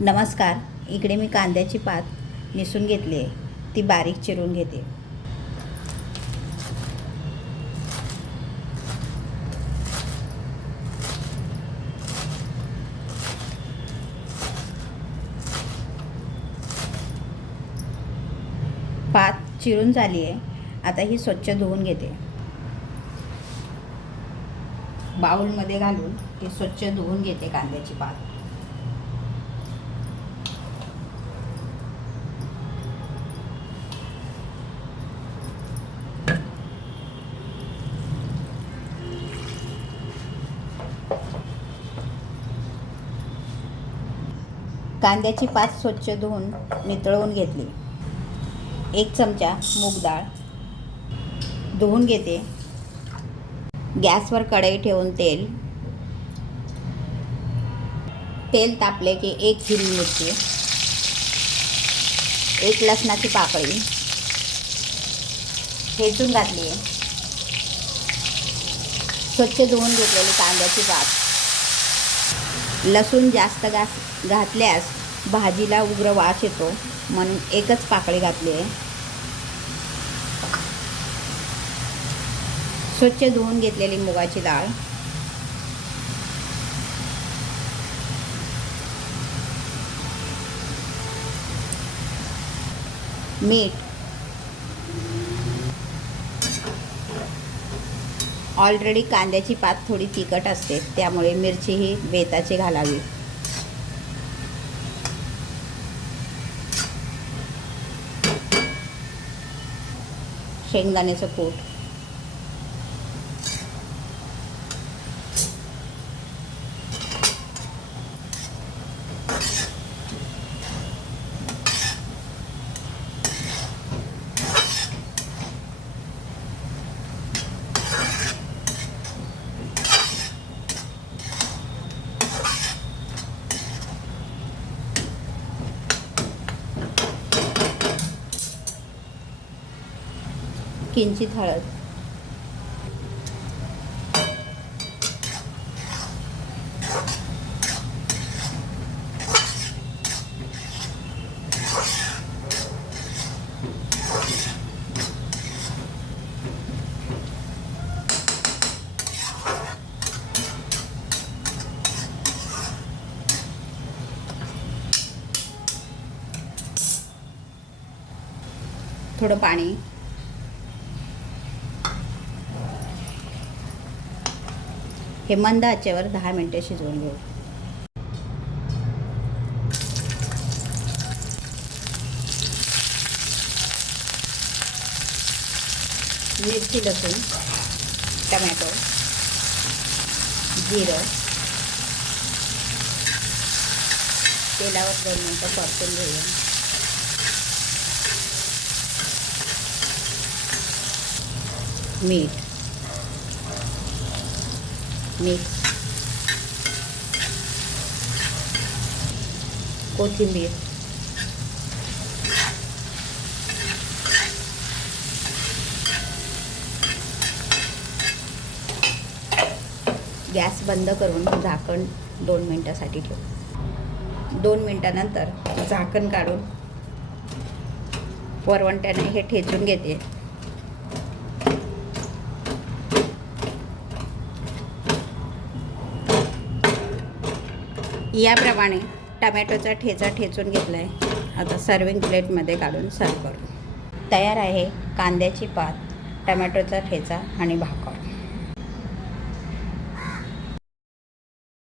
नमस्कार. इकडे मी कांद्याची पात निसून घेतली आहे, ती बारीक चिरून घेते. पात चिरून झाली आहे. आता ही स्वच्छ धुवून घेते. बाउलमध्ये घालून ही स्वच्छ धुवून घेते कांद्याची पात. कांद्याची पात स्वच्छ धुवून नितळवून घेतली. 1 चमचा मूग डाळ धुवून घेते. गॅसवर कढई ठेवून तेल तापले की 1 हिरवी मिरची, 1 लसणाची पाकळी ठेचून घातली आहे. स्वच्छ धुवून घेतलेली कांद्याची पात. लसूण जास्त घातल्यास भाजीला उग्र वास येतो, म्हणून 1च पाकळी घातली आहे. स्वच्छ धुवून घेतलेली मुगाची डाळ, मीठ, ऑलरेडी कांद्याची पात थोडी तिखट असते, त्यामुळे मिरची ही बेताची घालावी. शेंगदाण्याचं कूट, किंचित हळद, थोडं पाणी, हे मंद आचेवर 10 मिनिटे शिजवून घेऊ. मिरची, लसूण, टमॅटो, जिरं तेलावर 2 मिनिटं परतून घेऊया. मीठ, मिक्स, कोथिंबीर, गॅस बंद करून झाकण 2 मिनिटासाठी ठेवू. 2 मिनिटानंतर झाकण काढून वरवंट्याने हे ठेचून घेते. याप्रमाणे टमॅटोचा ठेचा ठेचून घेतला आहे. आता सर्विंग प्लेटमध्ये काढून सर्व करू. तयार आहे कांद्याची पात, टमॅटोचा ठेचा आणि भाकर.